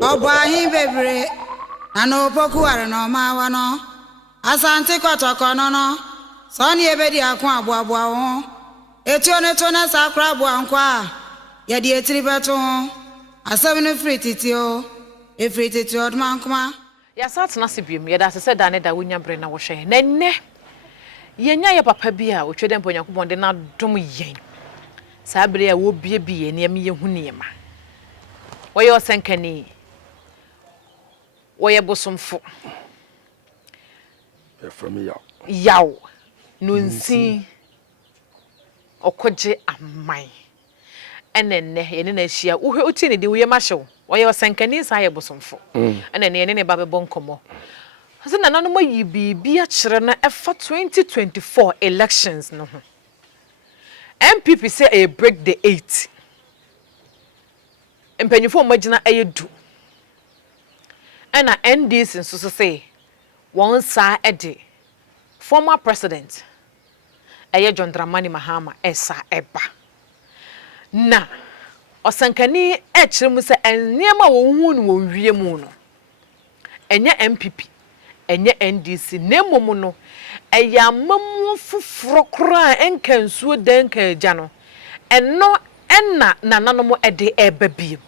Obahi bebre ano poku are no mawa no asante kotoko no so ne ebedi akwa aboabo ho etuo ne to na sakra abo ankwa ye de etiri beto ho asem ne frititio efrititio odmankoma ya satna sibiem ye da se da ne da wonya bre na wo hwe na nne yenya ye papa bi a otwede mponyankopon de na dom yen saa bre a wo bie bie ne me ye hu ne ma wo ye osenkani wo ye bosomfo from yaw no nsi okoje amai enenne ye ne na hia wo hwe oti ne de wo ye mahyew wo ye osenkani saa ye bosomfo enenne ye ne ba bebo nkomo ase na nanu yi bibi a kire na efa 2024 elections no ho MPP say a break the 8 empanyifo magina ayedu ena NDC nso say one sa ede former president John Dramani Mahama esa eba na osankani kire mu say enema wo hu no wo wie mu no enye MPP enye NDC nemomu no eyamamu fufuro kura enkansuo denka agya no eno enna nananom ede ebabiem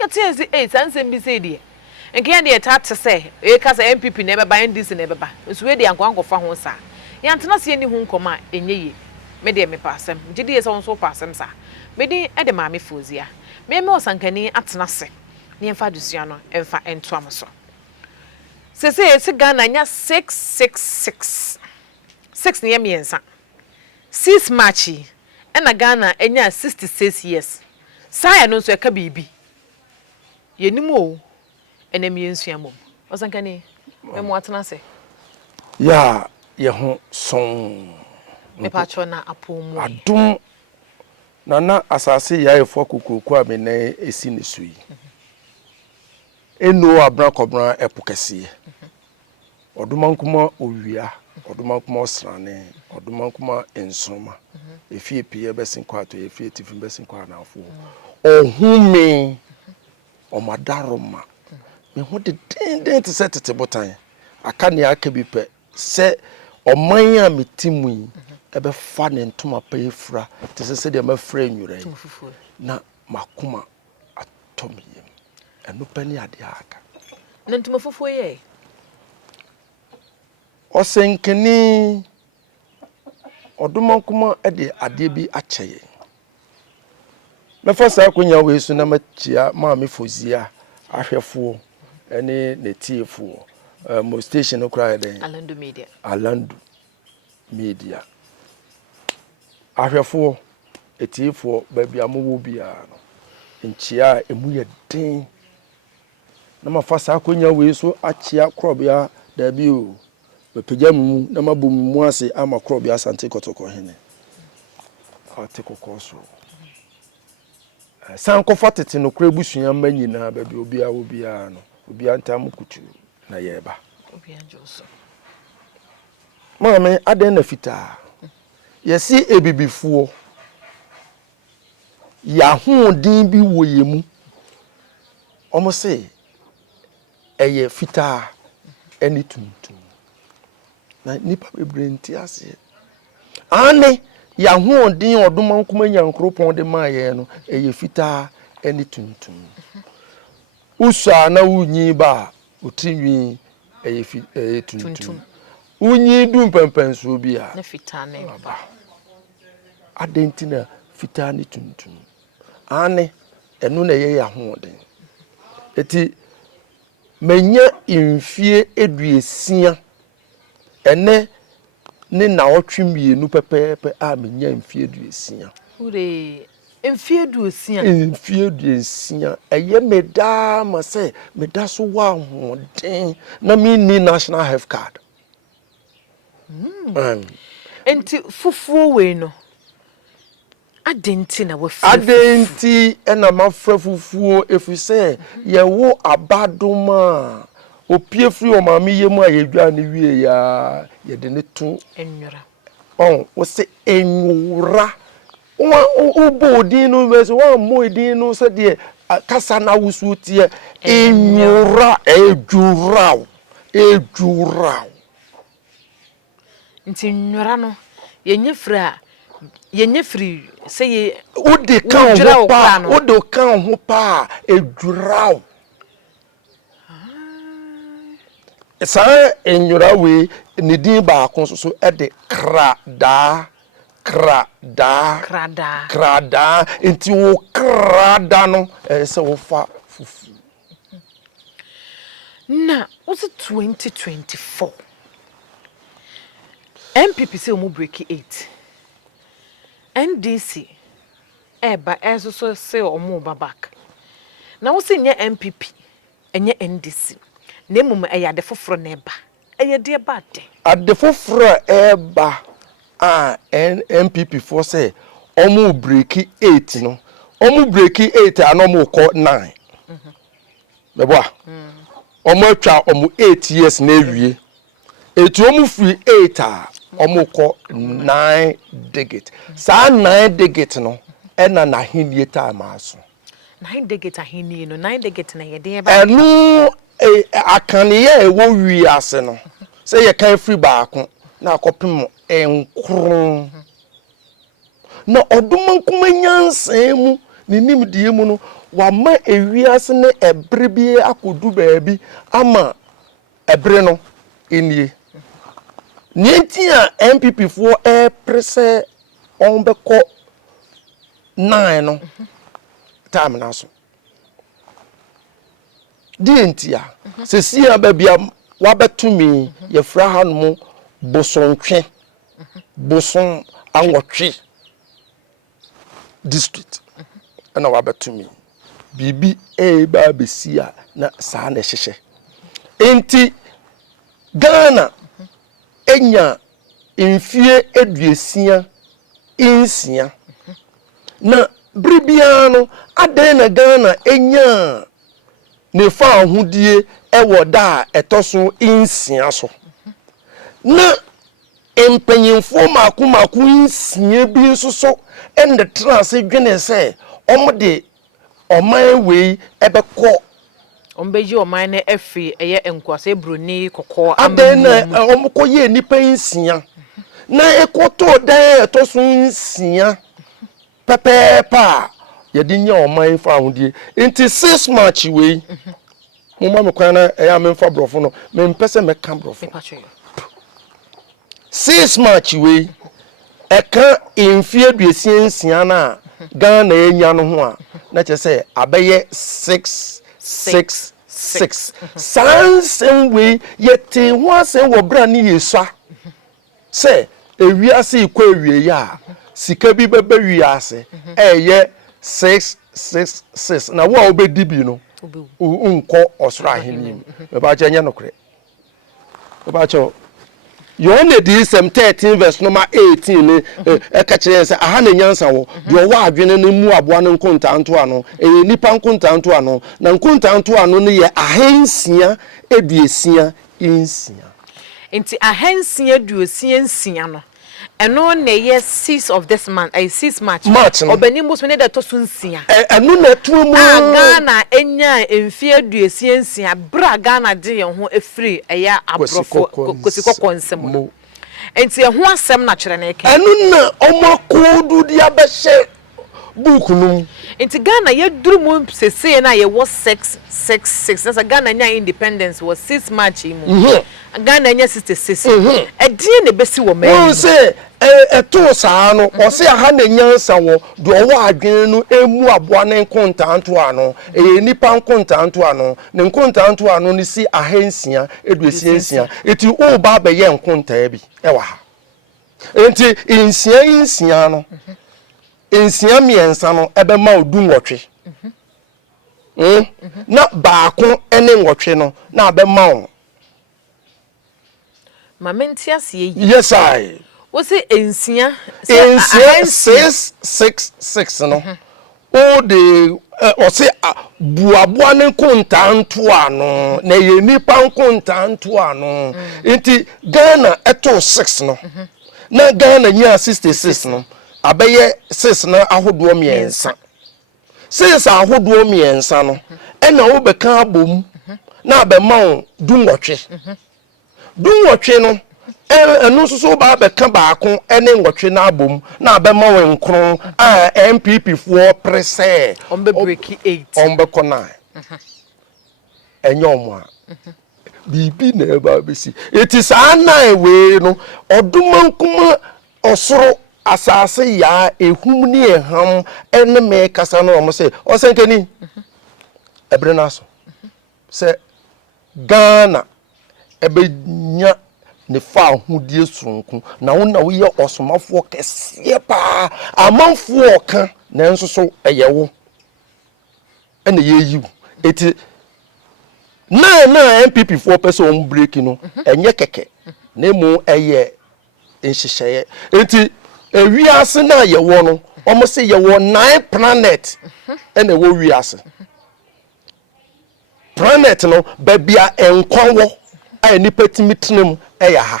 yetienzi sansem bi say de enke de tate say ka say MPP na ebeba NDC na ebeba nsuwe de ankwankofa ho sa yantena se ni hu nkoma enye ye me de me pasem gidi ye so nso pasem sa me de ede maame fozia me osankani atena se ne emfa dusua no emfa entoam so se Ghana nya 666 6 ne yemiensa 6 Marchi ena Ghana enya 66 years saya no so eka bibi yenim o ena miensua mom osankani me mo atena se ya ye ho son me pacho na apomu adum na asase ya efo kokoku a me na esi ne sui eno abra kobra epokese odumankuma owia odumankuma osrane odumankuma ensoma efie pie besin kwato efie tifin besin kwa na afo ohumi omadaroma me ho de den te setete botan aka ne aka bi pe se oman a metimu ebe fa ne ntoma pa efura te se de mafra nwure na makuma atomiyem eno pani ade aka na ntoma fufuo ye osenkeni odumankuma ede ade bi acheye me fasa akonya we su na machia maame fozia ahwefo ene netiefo mo station okra den Alandu Media ahwefo etiefo babia mo bia no nchia emu ye den na mafasa akonya we su achia krobia da bi o bepejamu na mabom mu ase ama krobia asante kotoko hene ate kokoso sanko fatete no kra busua manyina ba bi obia no obia ntam kutu na yeba obia joso mama aden na fita yesi ebibifuo ya hodin bi woyemu omo se eye fita eni tuntum na nipa bebrenti ase ane ya hodin odumankuma nyankropon de maye no eye fita eni tuntum usa na unyi ba utinwi eye tuntum unyi dum pempenso bia na fita na ba adentina fita ni tuntum ane enu na ye ya hodin eti menya imfie eduesia ene ne na otwemienu pepepe a menya imfie eduesia ure imfie eduesia eye meda ma se meda so wa hodin na me ni national health card enti fufuo we no adenti na wafi adenti ena mafra fufuo efise ye wo abadoma opie free o maami yemu ayedwa ne wie ya ye de ne to enwura wo se enwura wo bodin no be so wo mo edin no se de kasa na wusu tie enyura ejuraw nti nwura no yenye free say ye odi kan ho pa ejuraw sa enyura we ne din ba kon so e de krada enti wo krada no se wo fa fufu na was 2024 MPP say omo break 8 NDC eba so say omo back na wo say nye MPP enye NDC na emum eyade foforo na eba eyade eba de ade foforo eba MPP for say omo break 8 no omo break 8 and omo ko 9 bebo omo atwa omo 8 years na ewie etu omo free 8 omo ko 9 digit sa 9 digit no ena na hinie time aso 9 digit ahini no 9 digit na yede eba enu akaniye ewo wi ase no say ye kan free baako na akopem enkron na odumankuma nyansan mu ni nimdie mu no wa ma ewiase ne ebre bi akodu baabi ama ebre no enie nientia MPP fo prese on beko 9 no time na so dientia sesia babia wabetumi ye fra hanom bosontwe boson anwotwe district ana wabetumi bibi ba besia na saa na hyehye enti Ghana enya mfie eduesia insia na bribiano aden na Ghana enya ne fa ahudie ewo da etoso insia so na empanyimfo maku insia bi nso so ende trans dwene se omde oman wei ebekọ ombeji oman na efi eye enkwase broni kokọ aden na omkọ ye nipa insia na ekoto da etoso insia pepepa yedinya oman fa ahudie enti 6 March wei mama me kwana eya memfa brofo no mempese meka brofo 6 March wei eka emfie duesia na Ghana enya no ho a na che se abeye 666 sansem wei yete ho asem wo bra ne yesua se ewiase ikọ ewie ya sika bi bebe wiase eye 666 na wo obedi bi no unko osra hinim be ba je nya nokre be ba cho you only di sem 13 verse number 18 ne e ka kire se aha na nyansa wo de wo adwene ne mu aboa ne nkontanto ano nipa nkontanto ano na nkontanto ano ne ye ahensia eduesia insia enti ahensia eduesia nsia no eno na ye 6 of this month 6 March obani mos me da to so nsia eno na tumu Ghana enya emfie aduesia nsia bra Ghana de ye ho efiri eya abrofo kosiko konsem enti ho asem na kire na eke eno na omakodu dia behye book num enti Ghana ye duru mu sese na ye wo 666 na Ghana nya independence was 6 March mu Ghana nya 66 edie ne besi wo man won say eto saa no o say aha na nyansa wo do wo adwene no emu aboa ne nkontanto ano nipa nkontanto ano ne nkontanto ano ne si ahensia eduesia eti o ba be ye nkontaa bi ewa ha enti insia no insia miensa no ebe ma odu nwotwe na baako ene nwotwe no na abe ma o mamenti asiye yes I wo se ensia 666 no o de o se buaboa ne kontanto ano na ye nipa kontanto ano enti Ghana eto 6 no na Ghana nya 66 no abeye 6 na ahodo miensa since ahodo miensa no na wo beka abom na abema wo dunwotwe no enu so ba beka baako ene ngotwe na abom na abema wo nkron a MPP fo prese ombe break 8 ombe kona enyomo a bibi na eba besi eti ana ewe no odumankuma osoro asase ya ehum ni eham ene me kasa no mo se osenkani ebre naso se Ghana ebenya ne fa ahudie sonku na wo ye osomafo kese pa amanfo oka na enso so eyewo ene yeyiwu eti na MPP 4 person break no enye keke na mu eye enhyehyeye enti ewiase na yewo no omo se yewo 9 planet ene wo wiase planet no babia enkwawo a nipa timitinem eya ha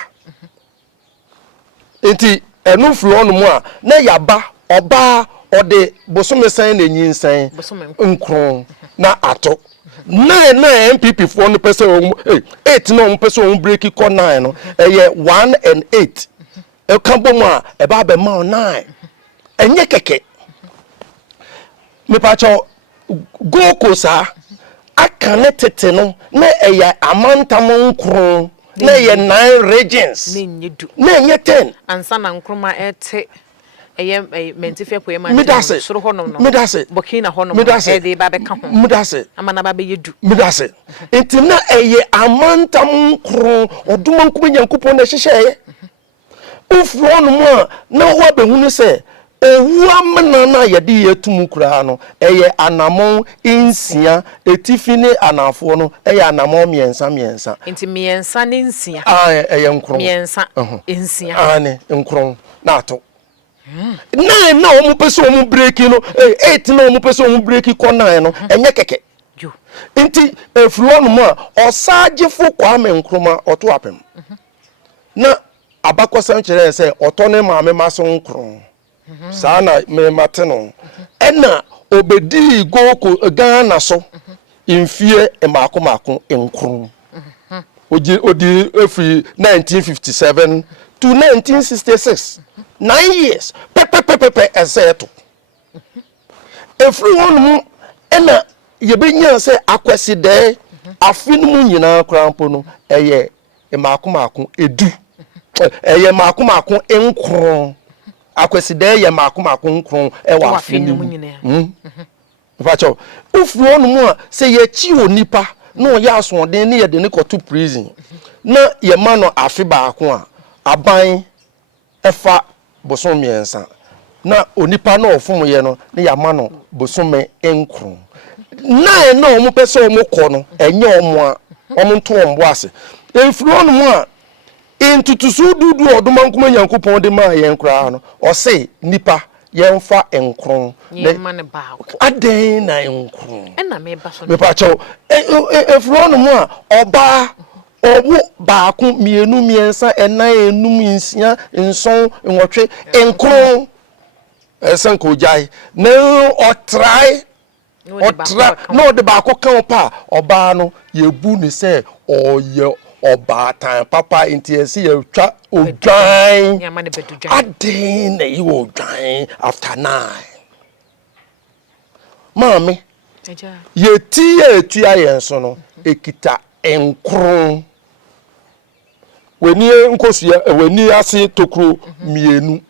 enti enu flo no mu a na yaba oba ode bosomesan na nyinsan nkron na ato na MPP 4 no person 8 no person break ko 9 no eye 1 and 8 e kan bomu a e ba be ma 9 enye keke me pa cho go ko sa akane tete no na eye amantam nkron na eye 9 regions na enye 10 ansa na nkroma ete eye mentifia po ema soro hono no medase Burkina hono e de ba be ka ho medase amana ba be yedu medase enti na eye amantam nkron odumankum nyankopon na hyehye ufro no mu a na ho be hunu se owu amana na yede yetum kura no eye anamon insia etifine anafo no eye anamon miensa enti miensa ne nsia eye nkron miensa nsia ane nkron na ato na omu pese omu break no 8 na omu pese omu break ko 9 no enye keke yo enti eflo no mu a osagefo kwa me nkroma oto apem na abakosan kire se oto ne maame maso nkron sana me mate no ena obedi go Ghana so infie emako nkron odi every 1957 to 1966 9 years pepe eseto everyone ena yebenya se akwesi de afinu mu nyina krampo no eye emako edu eye mako nkron akwesi de ye mako nkron e wa afinu mu nyina facho ufuro no mu a se ye chi onipa na o ya asonden ne ye de ne koto prison na ye ma no afi baako a aban efa bosom miensa na onipa na ofum ye no ne ya ma no bosome nkron na omu pese omu kọ no enye omu a omu nto ombo ase efuro no mu a intutusu dudu odumankuma nyankopon de ma ye nkra no o se nipa ye mfa nkron ye ma ne baako aden na nkron na me ba so me pa cho efuro no mu a oba owo baako mienu miensa enan enum nsia nson nwotwe nkron esanko jai na otrai no de baako kan pa oba no yebu ni se oye oba tan papa intiesi ye twa odwan ya ma ne bedu dwan adin na yi odwan after 9 mami eja ye ti etu ayenso no ekita nkron weni nkosia weni ase tokro mienu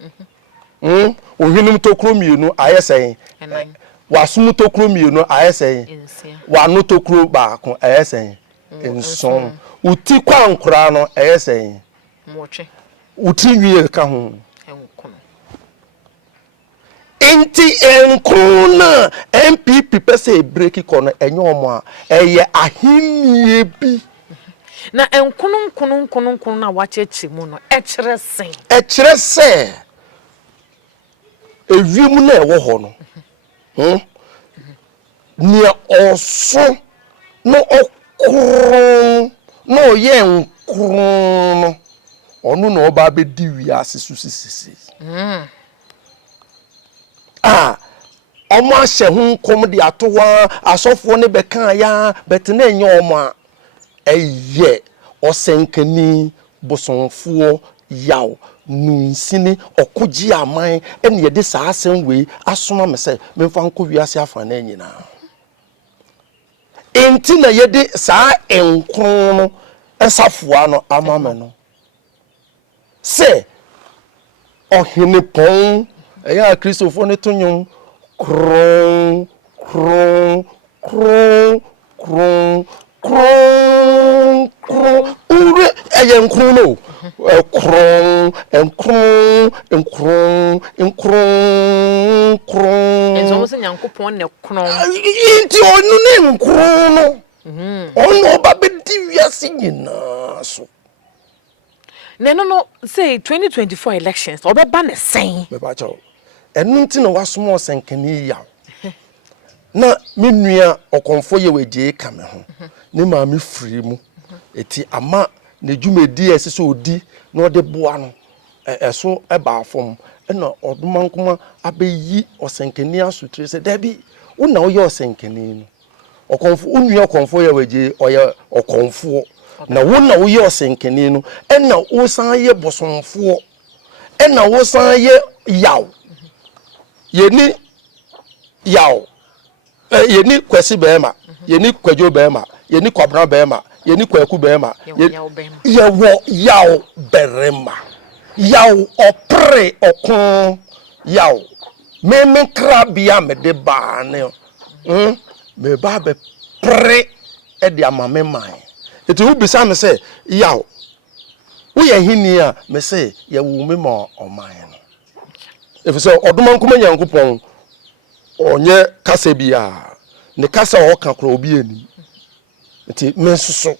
ohwinum tokro mienu ayesen wasum tokro mienu ayesen wanu tokro baako ayesen enson uti kwa nkura no ayesen moche uti wie ka ho enkono enti enkona MPP pese break kono enye omo a eye ahimie bi na enkono na wachechi mu no ekire se ewiemu na ewo ho no ni oso no okron no ye nkron no onu na oba be di wi ase susisisi omo ahye ho kom de atowa asofo ne beka ya betena enye omo a eye osenkani bosonfo yaw nunsini okoji aman ene ye de saa asem we asoma me se memfa nko wiase afa na nyina enti na ye de saa enkron no esafoa no amame no se ohene pon eya kristofo ne tonyon kron kron kron kron kron kron ure eyenkron no kron enkron enkron enkron kron enzo mo se nyankopon ne kron inti onu ne enkron no ono ba be di wiase nyina so no say 2024 elections obeba ne sen me ba chawo enu nti na wasomo senkani yaw na menua okonfo ye weje ka me ho ne ma me firi mu eti ama ne dwumedi esese odi na ode boa no eso eba afom na odumankoma abeyi osenkani asutire se dabi una wo ye osenkani no okonfo unua okonfo ye weje oye okonfo na wo na wo ye osenkani no na wo san ye bosonfo na wo san ye yaw yeni yaw yeni kwesi bema yeni kwajo bema yeni kwabra bema yeni kwaku bema yewo yaw berema yaw opre okon yaw meme krabia me de ba ne me ba be pre e de amame man eti wo bisa me se yaw wo ye hini a me se ye wo me ma oman no efise odumankoma nyankopon onye kasa bia ne kasa oka kro obi ani nti mensuso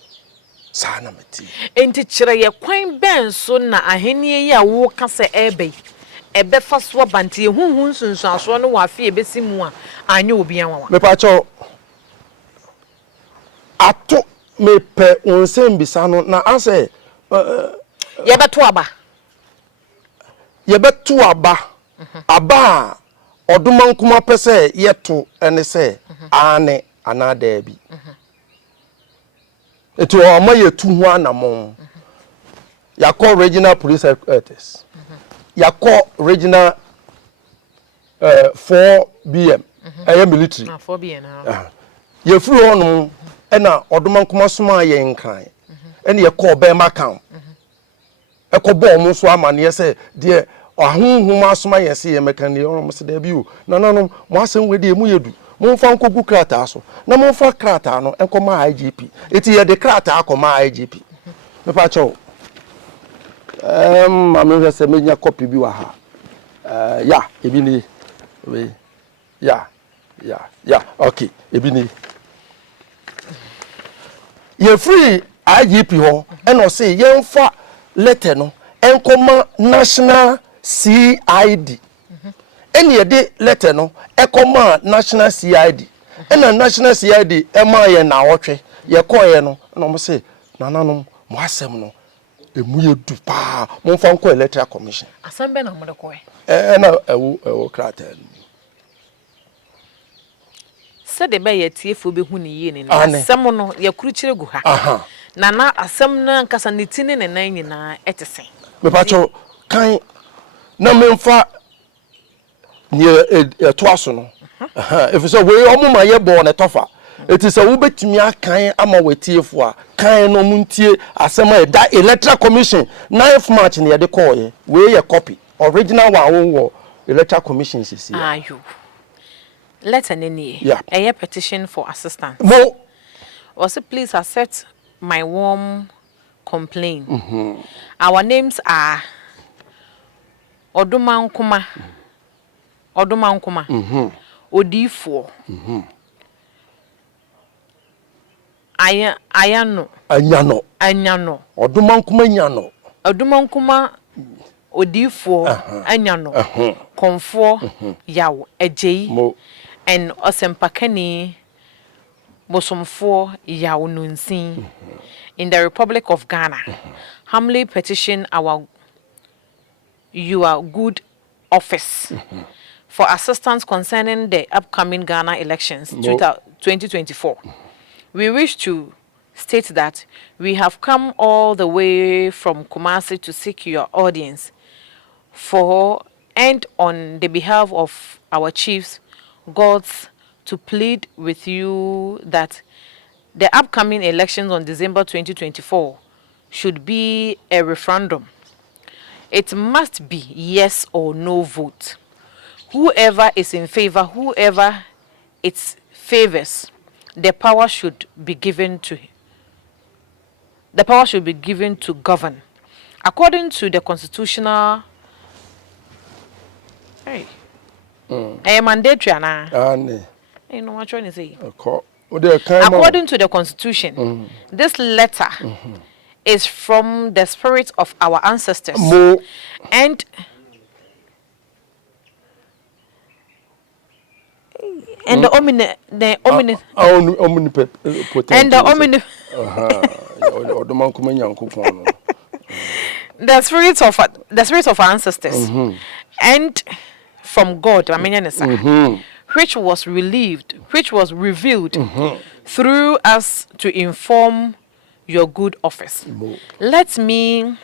saa na meti enti kire ye kwan ben so na ahenie yi a wo kasa ebe fa so bante ehunhun sunsuaso no wa afie besimu a anya obi anwa me pa cho ato me pe onsem bisa no na ase ye beto aba aba odumankuma pese yeto ene se ane anada bi eto o ma yetu ho anamon yakọ regional police headquarters yakọ regional 4BM military 4BM ye furu hono ena odumankuma soma ye nkran ene ye ko be makam ekobo omo so amane se de ahunhum asoma ye se ye mekani omo se da bi o nananom mo asem we de mu yedu mo fa nkogu krata so na mo fa krata no enkoma IGP eti ye de krata akoma IGP me pa cho mame se menya copy bi wa ha ya ebi ni we ya okay ebi ni ye free IGP ho eno say ye mfa letter no enkoma national CID eni ye de letter no ekoma national CID ena national CID ema ye na wotwe ye koye no na mo say nananom mo asem no emu ye du pa mo mfa nko electoral commission asambe na mo de koye na ewo krata se de be ye tiefo be hu ni yie ni asem no ye kuruchire gu ha na asem na nkasa ne tini ne nan nyina etese me pa cho kan na me mfa ye to aso no if so we omuma ye bo ne tofa eti se wo betimi akan ama wetiefo a kan no muntie asem e da electoral commission 9th March ne ye de call ye we ye copy original one wo electoral commission sisi ayo letter neni a petition for assistance mo also please accept my warm complaint. Our names are Odumankuma Odifo Anyano Odumankuma nyano Odifo Anyano Komfo Yaw Ejei and Osempakani Bosomfo Yaw Nunsin in the Republic of Ghana. Humbly petition your good office for assistance concerning the upcoming Ghana elections 2024. We wish to state that we have come all the way from Kumasi to seek your audience for and on the behalf of our chiefs, gods, to plead with you that the upcoming elections on December 2024 should be a referendum. It must be yes or no vote. Whoever is in favor, whoever it favors, the power should be given to govern according to the constitutional. Hey, mandatory na. You know what I'm trying to say? According to the constitution, this letter is from the spirit of our ancestors and the spirit of our ancestors and from God, which was revealed through us to inform your good office. Let me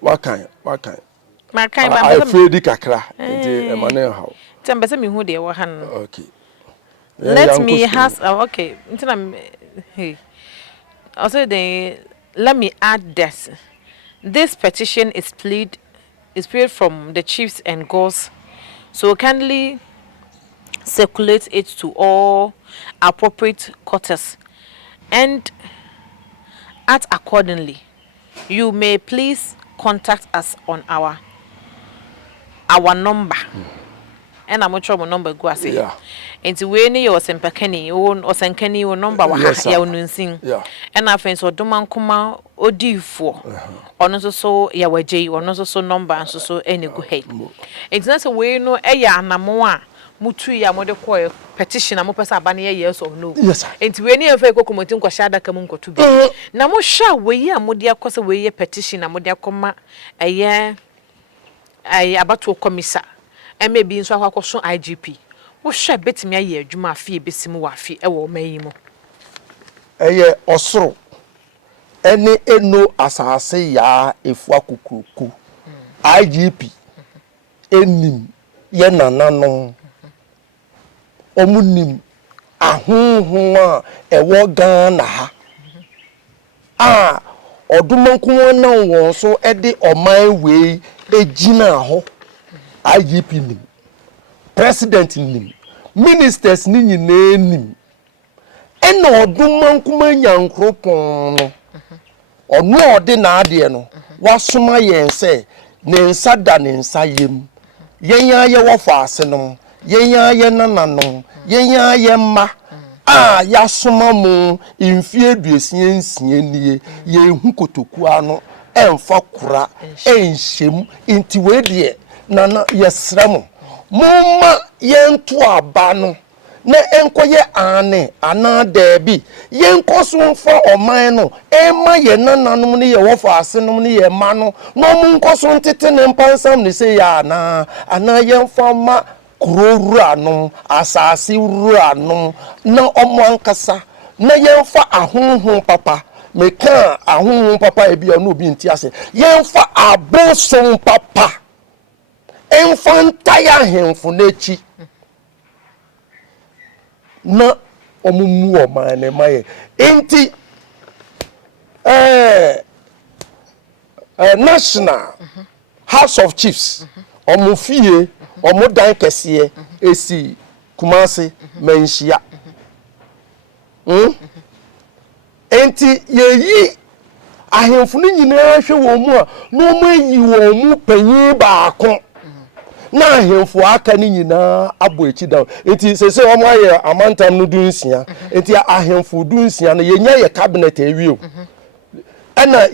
what kind? I feel the kakra. Okay. Let me ask. Okay. Also, let me add this. This petition is plead from the chiefs and gods, so kindly circulate it to all appropriate quarters and act accordingly. You may please contact us on our number. And I'm not sure my number go say. Yeah. Into when you was empakani or senkani or number wa ya ununsin. Yeah. And I find so doman kuma odifo. Ono so ya waje ono so number and so any go head. It's not a way no eya na mo a mutu ya mo de call petition na mo pesa aba na yes or no. Yes. Into when you ko komotin kwa shada ka mun ko to be. Na mo sha we ya mo de akosa we petition na mo de akoma eye abato komisa. And maybe in so IGP. What shall bet me a year, Juma fee, Bessimu wafi, a woman mayimo. Eye osro. Any eno asase ya efwa kukuku. IGP. Enim. Yena nanon. Omunim. Ahunhua. Ewo Ghana ha. Odumankuwa na wonso ede omai wei. Ejina ho. IGP nim, president nim, ministers ni nyina nim. Ena oduma nkuma nyankropon no. Ono ode na ade no. Wasoma yen se ne nsa da ne nsa yem. Yenya ye wofa ase no. Yenya ye nananom, yenya ye mma. Ya soma mu imfie duesie nsie nie ye hu kotoku ano emfa kura enhyem inti we de nana yesramo mumma yentu abano na enkoye ane ana debi yenkoso mfa oman no ema ye nananom ne ye wofa asenom ne ye ma no no munkoso ntete ne mpansam ne se ya ana yemfa ma kurowura no asase wura no na omankasa na yemfa ahonhon papa meka ahonhon papa ebi no obi ntiase yemfa abosom papa enfanta ya hemfo n'echi na omumu omane maye enti National House of Chiefs omufie omudan kese esi Kumasi menhia enti yeyi ahemfo no nyina hwe wo mu a no mayi wo mu panyi baako na ahemfo aka ni nyina abo echi da enti sese o mo aye amantam no dunsia enti ahemfo dunsia no yenya ye cabinet awie ana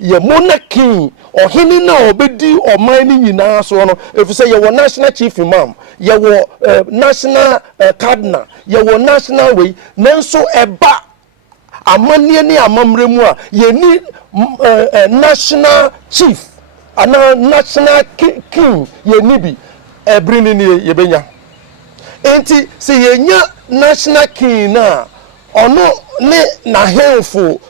ye monarchy ohini na obedi oman ni nyina so no efuse ye wo national chief imam ye wo national cardinal ye wo national way nanso eba amanie ne amamre mu a ye ni national chief ana national king ye ni bi ebrini ni ye benya enti se ye nya national king na ono ne na henfo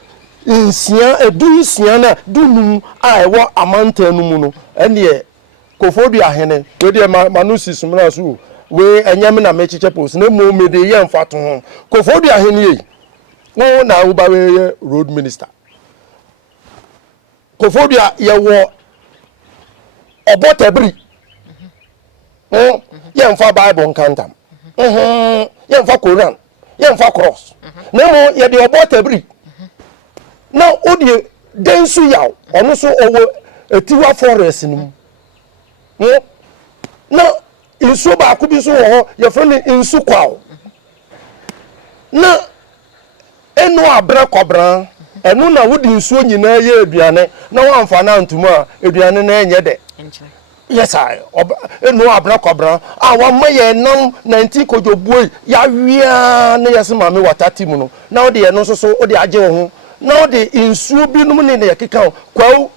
nsia edu nsia na dunum a ewo amanta no mu no ene kofodi ahene we de manusi sumra so we enyam na mechiche post na mo me de ye mfato ho kofodi ahene yi wo na wo ba we road minister kofodi ye wo obotabri ye mfa bible nkantam ye mfa Quran ye mfa cross na mo ye de obotabri na odi densu yaw ono so owo etiwa forest nim na insu ba ku bi so ho ye fene insu kwaw na enu abra kobran enu na wodi insu nyina ye aduane na wamfa na ntumu a aduane na enye de yes I enu abra kobran a wa maye nam 19 kojobuo ya wia na yesi mame watati mu no na odi enu so so odi age ho na odi insu bi num ne ye keka kwaw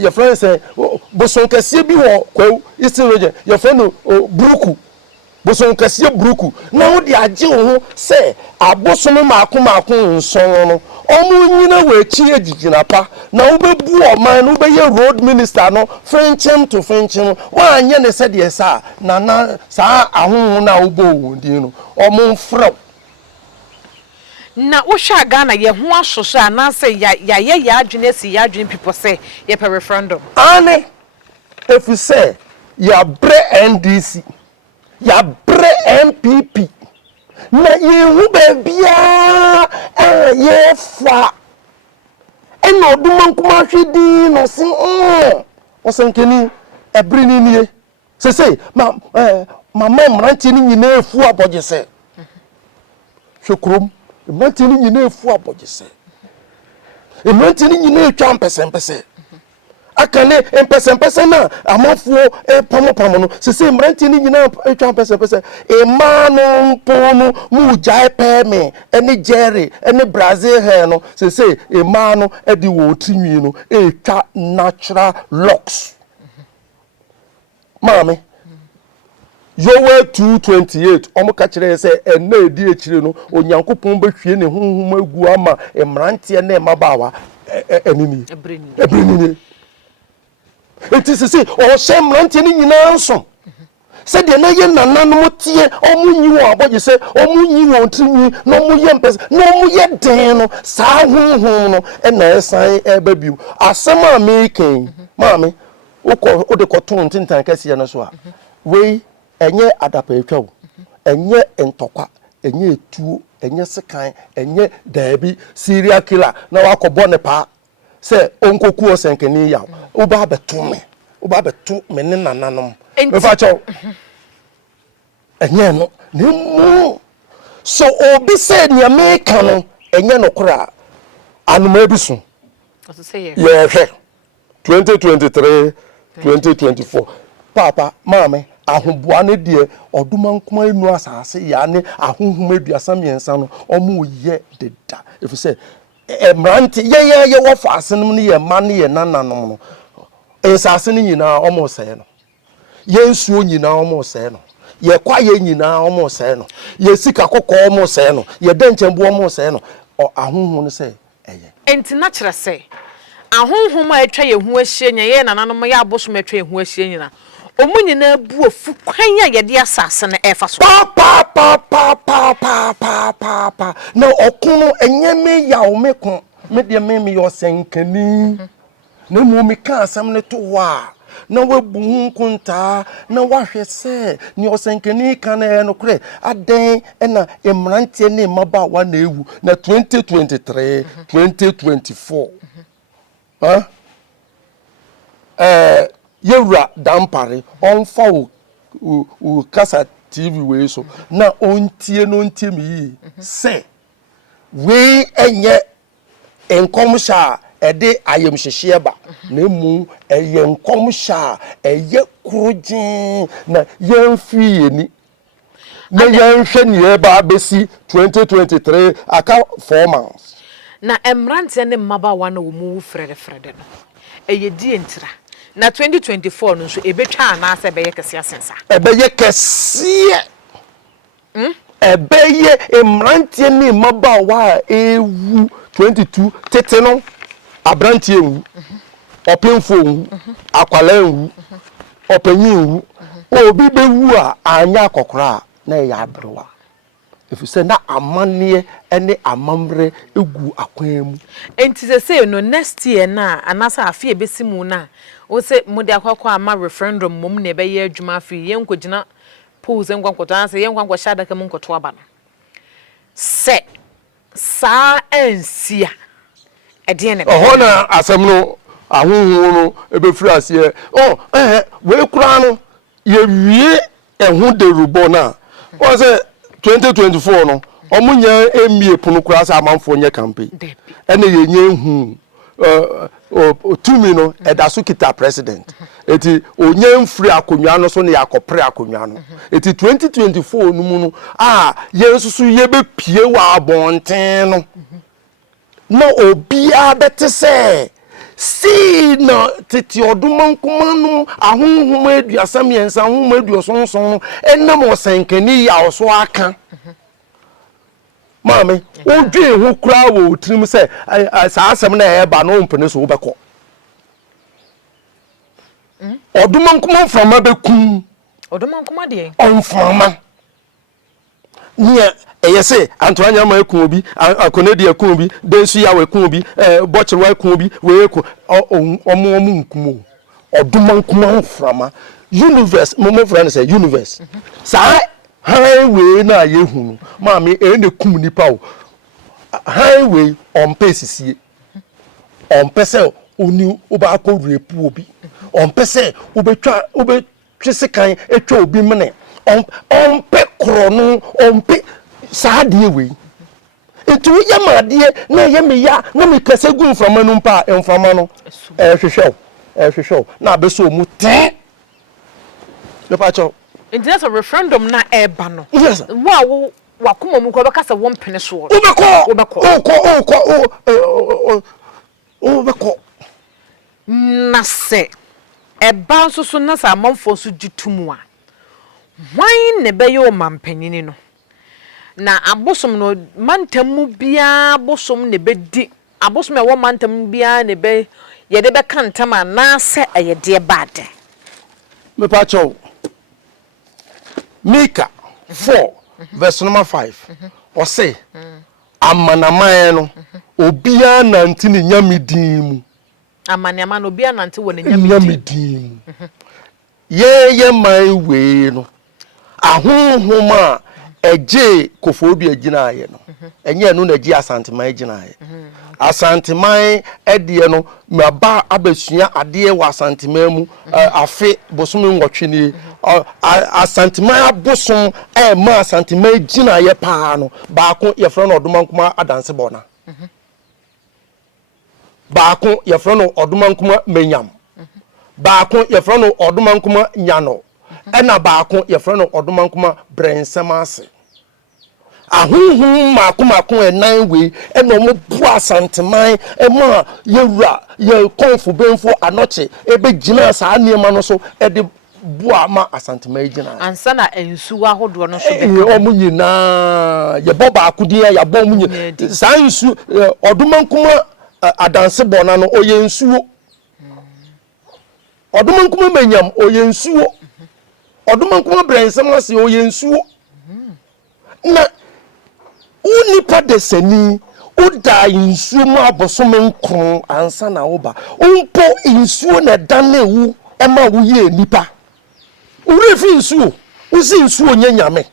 your friend say boson kase bi wo kwaw Eastern region your friend bruku boson kase bruku na wo de age wo say aboson maako nson no omu nyina we chi ejigina pa na wo bebu oman no be ye road minister no fenchem to fenchem wa anye ne se de sa na sa ahonho na wo bo wo din no omu mfra na wo hwa Ghana ye ho asoso na say ya adwene si ya adwene people say ye per referendum ane if you say ya bre NDC ya bre MPP na ye hu be bia ye fa eno duma nkuma hwedi no se o senkeni ebri ni nie se mama mranti ni nyina efu aboje se hwekrom mranti ni nyina efu aboje se mranti ni nyina etwa mpesempese akane empesempese na amafuo pamo no se mranti ni nyina etwa mpesempese emano mpono mu jai peme ene jerry ene brazil hair no se emano edi wo tinwi no etwa natural locks mame yowe 228 omo ka kire se ena edi ekire no onyankopon behwie ne honhom agu ama emrantie na emabawa enini ebrenini enti se o se mrantie ni nyina nso se de na ye nananom tie omo nyi wo aboje se omo nyi wo tinwi no mo ye mpese no mo ye den no sa honhom no ena esan ebabiu asem a meken mame o de koton tintan kase no so a we enye adapa etwa wo enye entokwa enye etuo enye sekan enye daabi serial killer na wakobo ne pa se onkoku osenkeni ya oba beto me ne nananom me fa cho enye no ne mu so obi se ne America no enye no kora anuma ebisu so say ye hwe 2023 2024 papa mame ahoboa ne de oduma nkoma enu asase ya ne ahohom aduasa miensa no omo ye deda if say emranti ye wo faasenom ne ye ma ne ye nananom no esase ne nyina omo se no ye nsuo nyina omo se no ye kwa ye nyina omo se no ye sika kokko omo se no ye denchembo omo se no ahohom ne se eye enti na kire se ahohom a etwa ye hu ahie nya ye nananom ya abosom etwa ye hu ahie nyina omunyi na bu ofu kwan ya ye de asase na efa so pa na okunu enyeme ya omeko me de me yo senkani na mu me ka asam ne to wa na wabu nkunta na wahwese ni osenkani kan e no kre aden na emrantie ne maba wa na ewu na 2023 2024 yewra dampare onfa o kasa TV we so na ontie no ntie mi se we enye enkomsha ede ayemhyehye ba na mu eye enkomsha eye kurugin na yemfi yeni na yɛnhwɛ ne yɛba abɛsi 2023 aka 4 months na emrante ne mmabaawa na wo mu frede no eye die ntira na 2024 no so ebetwa ana ase beye kese asensa ebeye kese ebeye emrante ne mmabaawa ewu 22 tete no abrante ewu openfo ewu akwala ewu opanyin ewu obi bewu a anya akokora na ya abrewa if you say na amane ene amamre egu akwan mu enti se no next year na anasa afi ebesimu na o se mode akwakwa ama referendum mum na ebe ye adwuma afi yenkogina polls enkwankoto anse yenkwankwo shada kam nkoto aba no se sa ensia ede ne na asem no ahunhu no ebefiri ase we kura no ye wie ehun de rubo na o se 2024 no omunya emie pono kura sa amanfo nye campaign ene ye nye hu tumi no edaso kita president eti onye mfiri akonwa no so ne yakopre akonwa no eti 2024 no mu no yensusu ye be pie wa abonten no no obia bete se si na titi odumankuma no ahunhuma aduasam yensa ahunhuma aduosonson enam osenkani ya oso aka mame odwe hu kra wo tirim se sa asem na eba no mpene so wobekọ odumankuma frama bekum odumankuma de onframa nia eyese antoanya ma ekun obi akonedi ekun obi densu ya wekun obi bochiri wa ekun obi we ekun omo nkumo odumankuma frama universe momo friend say universe sa highway na yehunu maami ene kum nipa o highway on pesisie on pese oni oba akọ repu obi on pese obetwa twese etwa obi mene on pe krono on pe saadie we etu yamade na yemiya na mekase gu mframa no mpa mframa no hwehwew na beso mu te lepa cho Indeed, a referendum na ebano. Yes. Wow, wakuma mu ko bekasa won pene so. Ubeko. Na se eba so na sa amanfo so gitumu a. Wan ne be yo mampanyini no. Na abosom no mantamu bia abosom ne bedi. Abosom e wo mantamu bia ne be ye de be kantama na se ayede bade. Me pa cho. Mika 4 verse number 5 or say amanamaye no obia nanti ne nyamedin mu amanama no obia nanti wo ne nyamedin ye mai we no ahonhoma eje kofobi aginaye no enye no na eje asanteman aginaye asanteman edie no maba abasua ade wa asanteman mu afe bosom nwotwe ni asanteman abosom ma asanteman aginaye paa no baako ye frɛ no odomankuma adanse bona baako ye frɛ no odomankuma menyam baako ye frɛ no odomankuma nyano ena baako ye frɛ no odomankuma brensemase ahunhun makuma enan we ena mo bu asanteman ma yewura ye konfu benfo anoche ebe gina sa niema no so ede bua ma asanteman gina ansa na ensu ahodo no so be omu nyina ye boba akudie ya bom nyina sa ensu odomankuma adanse bona no oye ensuo odomankuma menyam oye ensuo odomankuma brensemase oye ensuo na unipa desani uda insuo mu abosom nkron ansa na oba umpo insuo na danewu ema wuye nipa urefi insuo uzi insuo nyanyame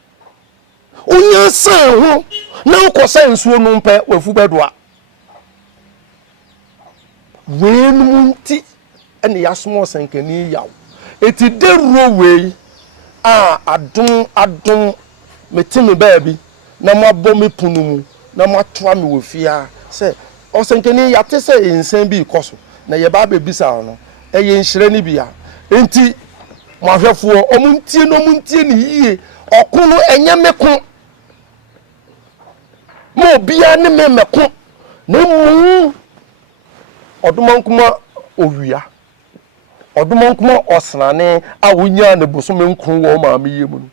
unya san ho na ukosa insuo no mpe wafu bedwa wenunti ene yasmo sankani yaw eti deruo we adum metimi baabi na mabo me punu mu na matwa me wofia se osenkeni yate se ensan bi ikoso na ye ba bebisa no eye nhire ni bia enti mo ahwefo omuntie no muntie ni yie okun no enye meko mo bia ne me meko na mu odumankuma owia odumankuma osrane a wonya ne bosome nkru wo maame yemu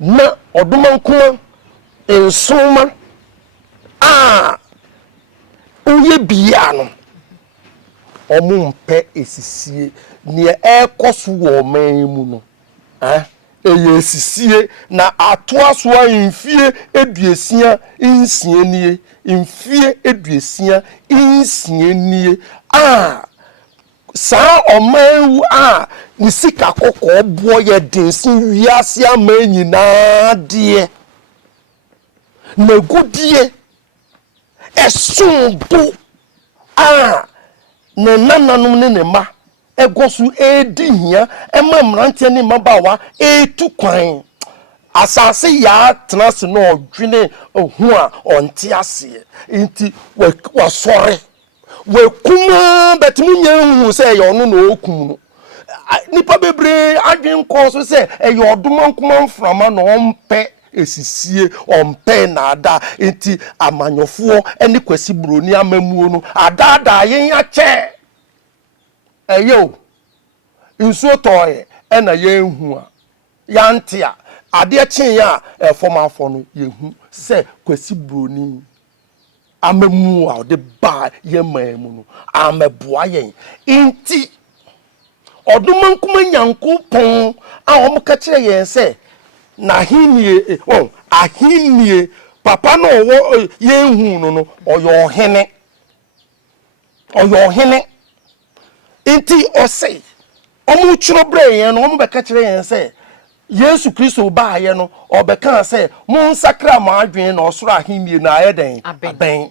no na odumankuma ensoma oye bia no omumpe esisie ne ekoso wo man mu no eye esisie na atoaso amfie eduesia nsie nie mfie eduesia nsie nie sa oman ni sika kokko bo ye densin wiase amanyina de na gudie esumbu na nananum ne ma egosu edihia emamrante ne mabawa etu kwan asase ya tenase no odwene ohu a onte ase nti wasore we kuma betumunya hu se ye ono na okum no nipa bebre adwen ko so se ye odomankuma mframa na ompe esisie ompe na ada nti amanyofo eni kwasi broni amamuo no adada yen ache eyo nsuo toye ena yenhu a yantia ade chen ya efomafo no yehu se kwasi broni amamu a de ba yemamu no ameboa yen nti odumankuma nyankopon a omka kire yen se na hinie ahinie papa no wo yenhu no oyo hene nti osei omu churo bre yen no omu beka kire yen se Yesu Kristo ba ye no obeka se mon sakra ma adwen na osoro ahinie na ayeden aben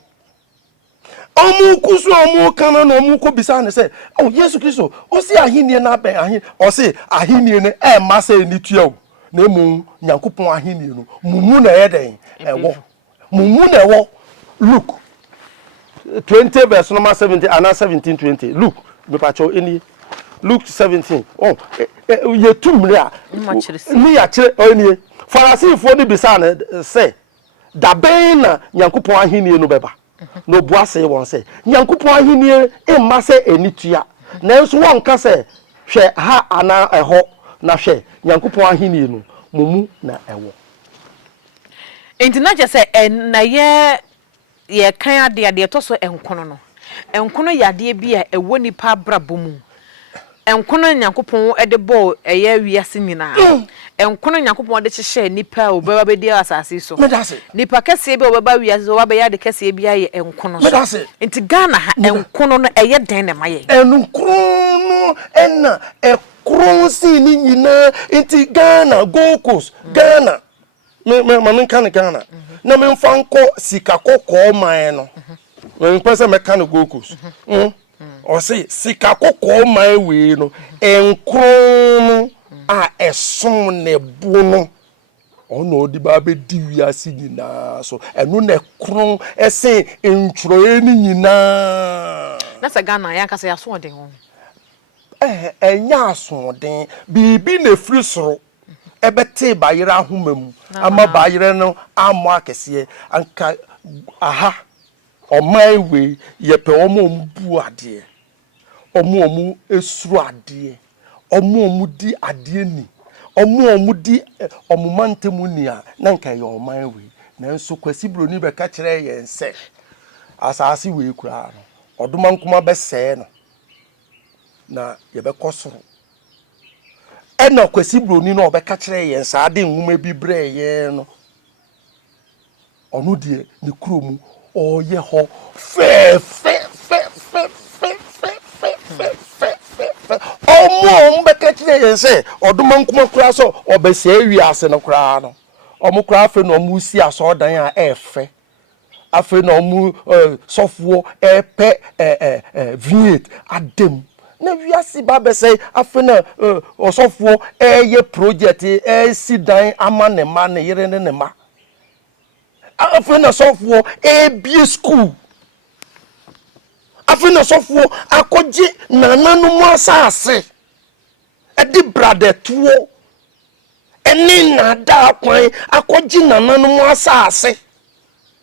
omu kusu omu kana na omu ko bisa ne se Yesu Kristo o si ahinie na aben ahin o si ahinie ne ma se ni tua na emu nyankopon ahinie no mumu na ayeden ewo mumu na ewo Luke 20 verse number 17 and 17:20 Luke me pacho eni Luke 17 ye tumre a ni ya kire oni Farisifo ni bisa na se da ben na nyankopon ahinie no beba no buase won se nyankopon ahinie emma se enitua na nso won ka se hwe ha ana eho na hwe nyankopon ahinie no mumu na ewo enti na je se na ye kan ade to so enkono yade bi a ewo nipa brabo mu enkono nyankopon de bo eye wiase nyina enkono nyankopon de kyehye nipa obeba bedi asase so nipa kese bi obeba wiase oba ya de kese bi aye enkono so enti Ghana ha enkono no eye den ne maye enkono no enna ekronsi ni nyina enti Ghana Gold Coast Ghana me kan Ghana na me mfanko sika kokko man no me pese me kan Gold Coast o say sika kokko man we no enkron a eson ne bu no ono odi ba be di wiase nyina so enu ne kron ese entro ni nyina na sa Ghana ya kasa ya so oden ho enya asoden bibi na firi soro ebete bayire ahomam ama bayire no amo akese anka aha oman we yepe omo bu ade omo esuru ade omo di ade ni omo di omumantemu ni a na nka ye oman we na nso kwasi broni be ka kire ye nse asase we kura no odomankuma be se no na ye be kosoro ena kwasi broni no obeka kire ye nsa ade nwuma bi bre ye no onu die ni kuromu oye ho fe omo mbeka kire ye nse odomankuma kura so obese wiase no kura no omo kura afe no omo si aso dan a efe afe no omo sofuo epe v8 adem na wiase ba be say afena osofo eye project si dan ama ne ma ne yere ne ma afena sofo bie school afena sofo akoji nananu mu asase edi brother tuo eni na da kwan akoji nananom asase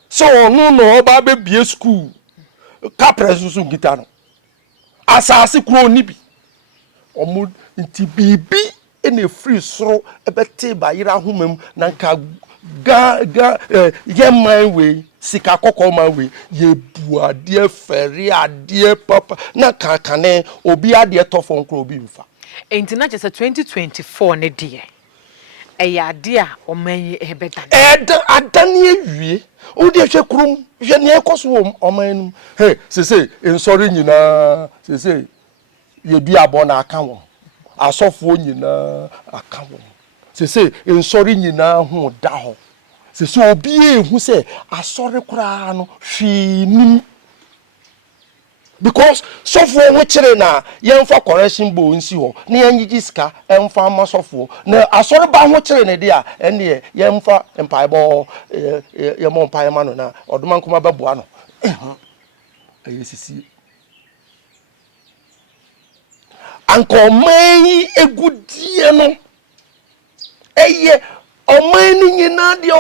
so onu no oba be bie school kapre susu ngita no asase kuro ni bi omo nti bibi ene free soro ebete ba yira homam na nka ga ye man we sika kokko man we ye bu ade feri ade papa na kakane obi ade tofo nkro obi mfa enti na chese 2024 ne die eya ade a oman ebeda adane awie odi hwe krum hwe ne ekoso oman num hey sese ensori nyina sese ye bi abona aka won asofo nyina aka won sese ensori nyina ho da ho sese obi ehu se asori kura no hwinim because sofo ho kire na yemfa correction bo nsi ho na yanyigi sika emfa ma sofo na asori ba ho kire ne dia ene yemfa empaibo yemo empaima no na odoma nkoma beboa no ayesisi anko man egudie no eye oman ni nyina dia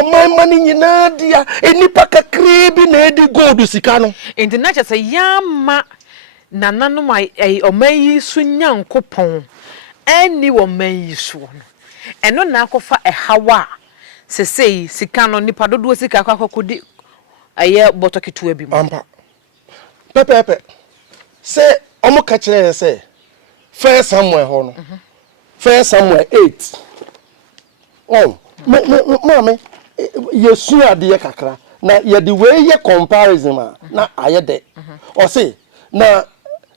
oman man nyina dia enipa kakre bi na edi gold sika no enti na chese yama nananom ai oman yi so nyankopon ani oman yi so no eno na akofa ehawa sesei sika no nipa dodo sika akakodi aye botoketu abi mu ampa pepe se omo ka kire se first Samuel ho no first Samuel 8 oh mama yesu ade kakra na ye the way ye comparison na aye de o se na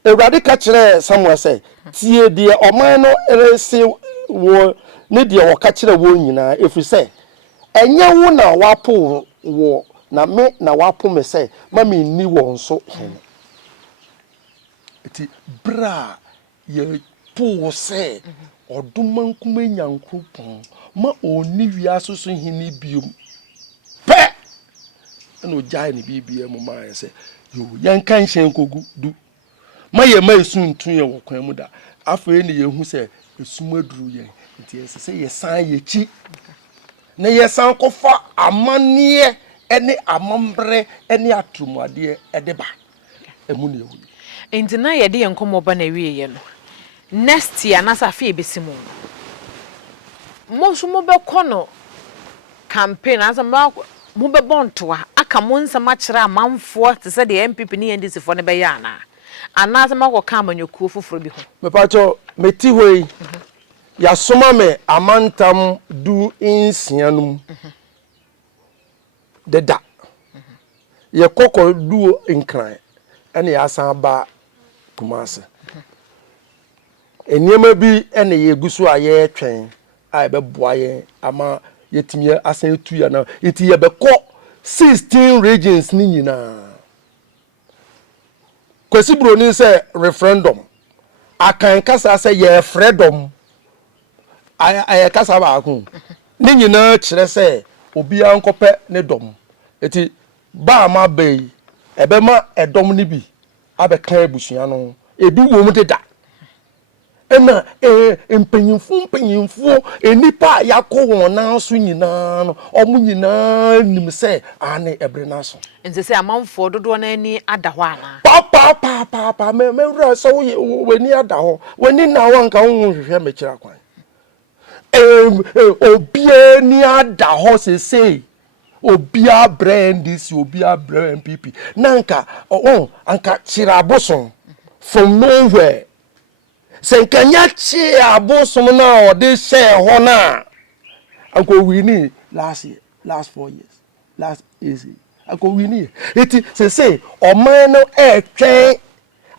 ewrade ka kire Samuel say tie de oman no erese wo ne de wo ka kire wo nyina efi say enye wo na wapo wo na me na wapo me say mama ni wo nso hen eti bra ye po say oduma nkuma nyankopon ma oni wiaso so hini biom pe no jai ni bibia mu ma ye say yo yanka nhyen kogu du ma ye ma esuntu ye wo kwan mu da afa ni ye hu say esumaduru ye nti ye say ye san ye chi na ye san kofa amanie ene amambre ene atrumuade edeba emu ne ewu enti na ye de yenkomo ba na wie ye no next year na sa fe besimu mo so mo be kono campaign as mo be bontoa aka mo nsama kira amanfo te se de MPP ni NDC fo ne be ya na anasa mako ka amanyokuo foforo bi ho me pacho meti hoi ya soma me amantam du insianum de da ye kokko du inkran ene ya san ba kumase eniema bi ene ye gusu aye twen a be boa ye ama yetimi asan tu ya na iti ye be ko 16 regions ni nyina kwesi broni se referendum akan kasa se ye freedom ay kasa ba akun ni nyina kire se obi ankope ne dom eti ba ma be ebe ma edom ni bi abekan abusua no ebi wo mu deda ena empanyimfo enipa yakọ won na so nyina no omu nyina nim se ane ebre na so nse se amanfo dodo na ani ada ho ana pa me wura so weni ada ho weni na wanka ho hwehwe me kira kwan obia ni ada ho sese obia brand this obia brand MPP nanka anka kira aboson from nowhere senkanya chi abosom na ode share ho na anko wini last 4 years last easy anko wini eti say oman no etwen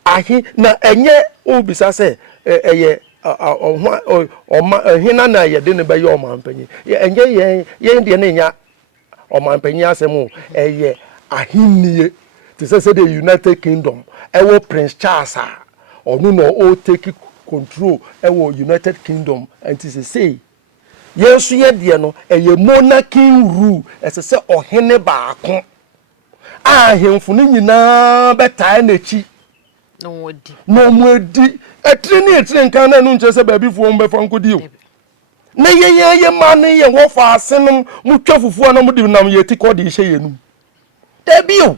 ahi na enye obisa say eye hina na ye de ne be ye oman panyi enye ye de na nya oman panyi asem eye ahinie ti say the United Kingdom ewo Prince Charles onu no o take control ewo United Kingdom and to say yesu ye de no eye monarchy rule ese se ohene baako ahemfo ni nyina betai na chi no mo di etri nkan na no nche se ba bi fo mbe fa nkodi o na ye ma ne ye wo fa asenum mu twa fufu na mu di nam ye ti ko de hye yenum da bi o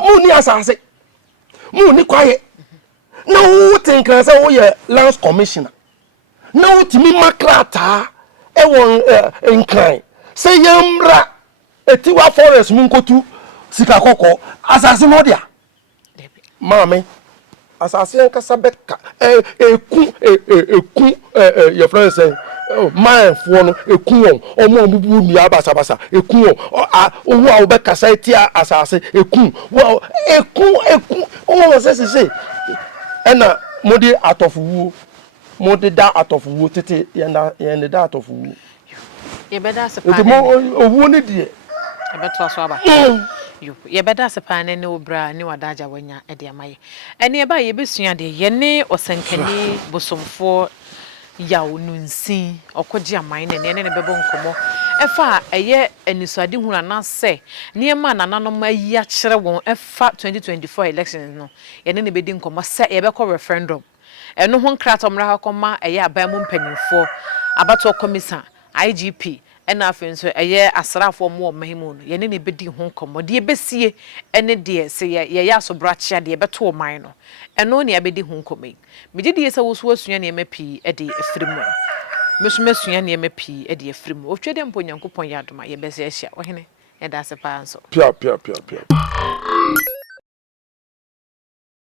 mu ni asase mu ni kwaye na wo tinkan se wo ye lands commissioner na wo timi makrata e won nkan se yemra etiwa forest mu nkotu sika kokko asase no dia mame asase nkasa beka eku your friend say man fo no eku won omo bubu ni abasa eku won owo a obeka sai ti asase eku o se ena modi atofuwo modi da atofuwo tete yenda da atofuwo ye beda se pa owo ne die e beto so aba ye beda se pa ne obra ni wadaja wanya e de amaye ene e ba ye besua de ye ne osenkani bosomfo yawo nunsin okoji aman ne bebo nkomo efa eye enisuade huna na se niema nananom ayi a kire won efa 2024 elections no ye ne bedi nkomo se ye be ko referendum eno ho nkratom ra hakoma eye abamu mpanyimfo abato komisa IGP ena afenso eye asrafo mo mahimu no ye ne bedi ho nkomo de besie ene de se ye ya so brachia de beto o man no eno ne abedi ho nkomo megye de se wo so asua ne mapi e de efrimu mesumesua ne mapi e de efrimu otwede mpo nyankopon ya adoma ye bese ahia wo hene ye da se pa anso pia